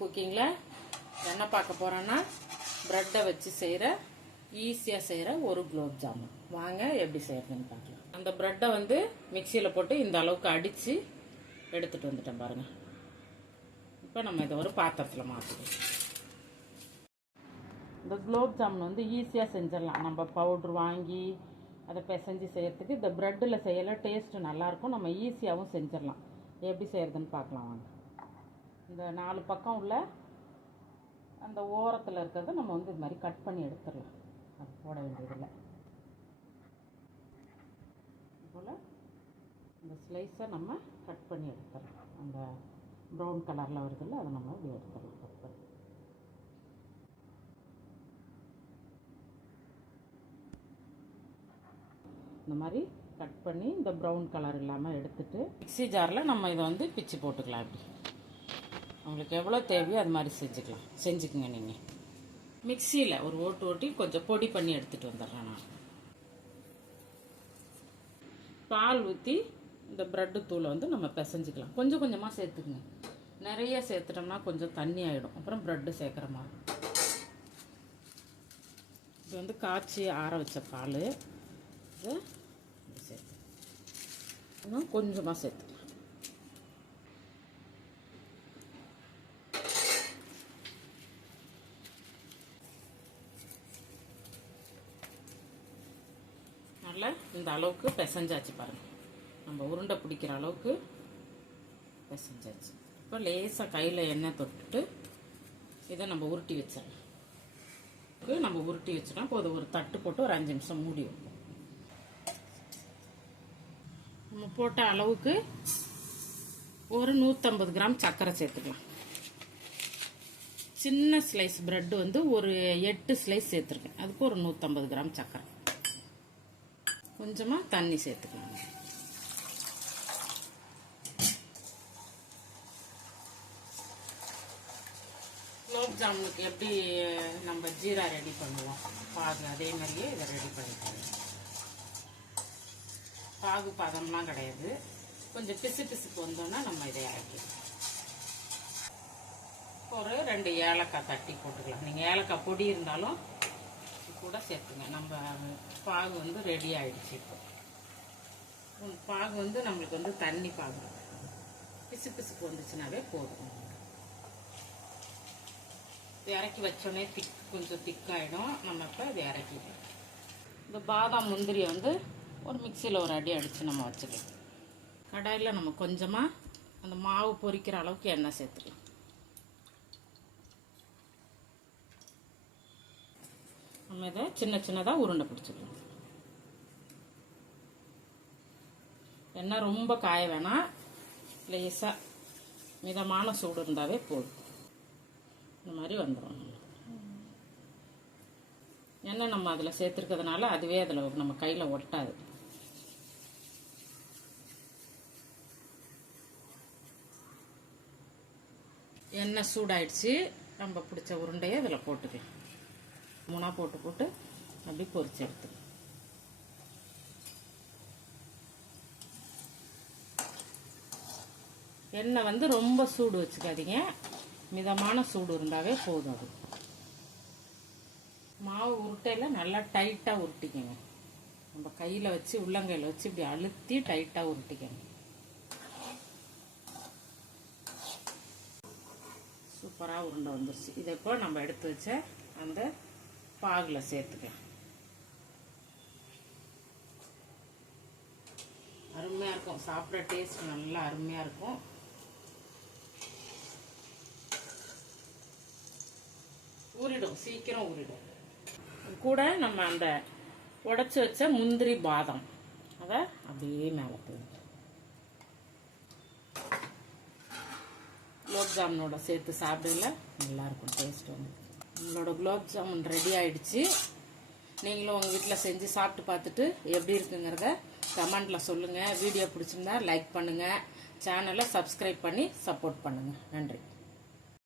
குக்கிங்கில் என்ன பார்க்க போகிறோன்னா ப்ரெட்டை வச்சு செய்கிற ஈஸியாக செய்கிற ஒரு குலோப் ஜாமுன். வாங்க எப்படி செய்கிறதுன்னு பார்க்கலாம். அந்த ப்ரெட்டை வந்து மிக்சியில் போட்டு இந்த அளவுக்கு அடித்து எடுத்துகிட்டு வந்துட்டேன் பாருங்கள். இப்போ நம்ம இதை ஒரு பாத்திரத்தில் மாற்றிடுவோம். இந்த குலோப் ஜாமுன் வந்து ஈஸியாக செஞ்சிடலாம். நம்ம பவுட்ரு வாங்கி அதை பிசைஞ்சு செய்கிறதுக்கு இந்த ப்ரெட்டில் செய்யலை டேஸ்ட்டு நல்லாயிருக்கும். நம்ம ஈஸியாகவும் செஞ்சிடலாம். எப்படி செய்கிறதுன்னு பார்க்கலாம் வாங்க. இந்த 4 பக்கம் உள்ள அந்த ஓரத்தில் இருக்கிறத நம்ம வந்து இது மாதிரி கட் பண்ணி எடுத்துடலாம். அது போட வேண்டியதில்லை. இதுபோல் இந்த ஸ்லைஸை நம்ம கட் பண்ணி எடுத்துடலாம். அந்த ப்ரௌன் கலரில் வருதில்ல, அதை நம்ம இப்படி எடுத்துடலாம் கட் பண்ணி. இந்த மாதிரி கட் பண்ணி இந்த ப்ரௌன் கலர் இல்லாமல் எடுத்துட்டு மிக்ஸி ஜாரில் நம்ம இதை வந்து பிச்சு போட்டுக்கலாம். இப்படி உங்களுக்கு எவ்வளோ தேவையோ அது மாதிரி செஞ்சுக்குங்க. நீங்கள் மிக்சியில் ஒரு ஓட்டி கொஞ்சம் பொடி பண்ணி எடுத்துகிட்டு வந்துடுறேன். நான் பால் ஊற்றி இந்த ப்ரெட்டு தூளை வந்து நம்ம பிசைஞ்சிக்கலாம். கொஞ்சம் கொஞ்சமாக சேர்த்துக்குங்க. நிறைய சேர்த்துட்டோம்னா கொஞ்சம் தண்ணி ஆகிடும். அப்புறம் ப்ரெட்டு சேர்க்குற மாதிரி. இது வந்து காய்ச்சி ஆற வச்ச பால். இதை சேர்த்து இன்னும் கொஞ்சமாக சேர்த்துக்கலாம். நல்லா இந்த அளவுக்கு பிசைஞ்சாச்சு பாருங்கள். நம்ம உருண்டை பிடிக்கிற அளவுக்கு பிசைஞ்சாச்சு. இப்போ லேசாக கையில் எண்ணெய் தொட்டுட்டு இதை நம்ம உருட்டி வச்சிடலாம். நம்ம உருட்டி வச்சிட்டோம். இப்போ ஒரு தட்டு போட்டு ஒரு 5 நிமிஷம் மூடி வைப்போம். நம்ம போட்ட அளவுக்கு ஒரு 150 கிராம் சர்க்கரை சேர்த்துக்கலாம். சின்ன ஸ்லைஸ் ப்ரெட் வந்து ஒரு 8 ஸ்லைஸ் சேர்த்துருக்கேன். அதுக்கு ஒரு 150 கிராம் சர்க்கரை. கொஞ்சமாக தண்ணி சேர்த்துக்கலாம். குலோப் ஜாமுனுக்கு எப்படி நம்ம ஜீரா ரெடி பண்ணுவோம் பாகு, அதே மாதிரியே இதை ரெடி பண்ணிக்கலாம். பாகு பதம்லாம் கிடையாது. கொஞ்சம் பிசுக்கு வந்தோன்னா நம்ம இதை இறக்கிடலாம். ஒரு 2 ஏலக்காய் தட்டி போட்டுக்கலாம். நீங்கள் ஏலக்காய் பொடி இருந்தாலும் கூட சேர்த்துங்க. நம்ம பாகு வந்து ரெடி ஆகிடுச்சு. இப்போ பாகு வந்து நம்மளுக்கு வந்து தண்ணி பாகு பிசுக்கு வந்துச்சுனாவே போதும். இது இறக்கி வச்சோடனே கொஞ்சம் திக்காயிடும். நம்ம இப்போ இதை இறக்கிடுவோம். இந்த பாதாம் முந்திரியை வந்து ஒரு மிக்சியில் ஒரு அடி அடித்து நம்ம வச்சுக்கலாம். கடாயில் நம்ம கொஞ்சமாக அந்த மாவு பொரிக்கிற அளவுக்கு எண்ணெய் சேர்த்துக்கலாம். நம்ம இதை சின்னதாக உருண்டை பிடிச்சிக்கலாம். எண்ணெய் ரொம்ப காய வேணாம். லேசாக மிதமான சூடு இருந்தாவே போதும். இந்த மாதிரி வந்துடும். எண்ணெய் நம்ம அதில் சேர்த்துருக்கிறதுனால அதுவே அதில் நம்ம கையில் ஒட்டாது. எண்ணெய் சூடாயிடுச்சு. நம்ம பிடிச்ச உருண்டையை அதில் போட்டுக்கலாம். 3 போட்டு அப்படி பொரிச்சு எடுத்து எண்ணெய் வந்து ரொம்ப சூடு வச்சுக்காதீங்க. மிதமான சூடு இருந்தாவே போதும். அது மாவு உருட்டையில் நல்லா டைட்டாக உருட்டிக்கங்க. நம்ம கையில் வச்சு உள்ளங்கையில் வச்சு இப்படி அழுத்தி டைட்டாக உருட்டிக்கங்க. சூப்பராக உருண்டை வந்துருச்சு. இதை இப்போ நம்ம எடுத்து வச்ச அந்த பாகில் சேர்த்துக்கலாம். அருமையாக இருக்கும். சாப்பிட்ற டேஸ்ட் நல்லா அருமையாக இருக்கும். ஊறிடும், சீக்கிரம் ஊறிடும். கூட நம்ம அந்த உடைச்சி வச்ச முந்திரி பாதாம் அதை அப்படியே மேலே போயிடும். குலோப் ஜாமுனோட சேர்த்து சாப்பிடல நல்லாயிருக்கும். டேஸ்ட் வந்து உங்களோட குலோப் ஜாமுன் ரெடி ஆயிடுச்சு. நீங்களும் உங்கள் வீட்டில் செஞ்சு சாப்பிட்டு பார்த்துட்டு எப்படி இருக்குங்கிறத கமெண்டில் சொல்லுங்கள். வீடியோ பிடிச்சிருந்தா லைக் பண்ணுங்கள். சேனலை சப்ஸ்கிரைப் பண்ணி சப்போர்ட் பண்ணுங்கள். நன்றி.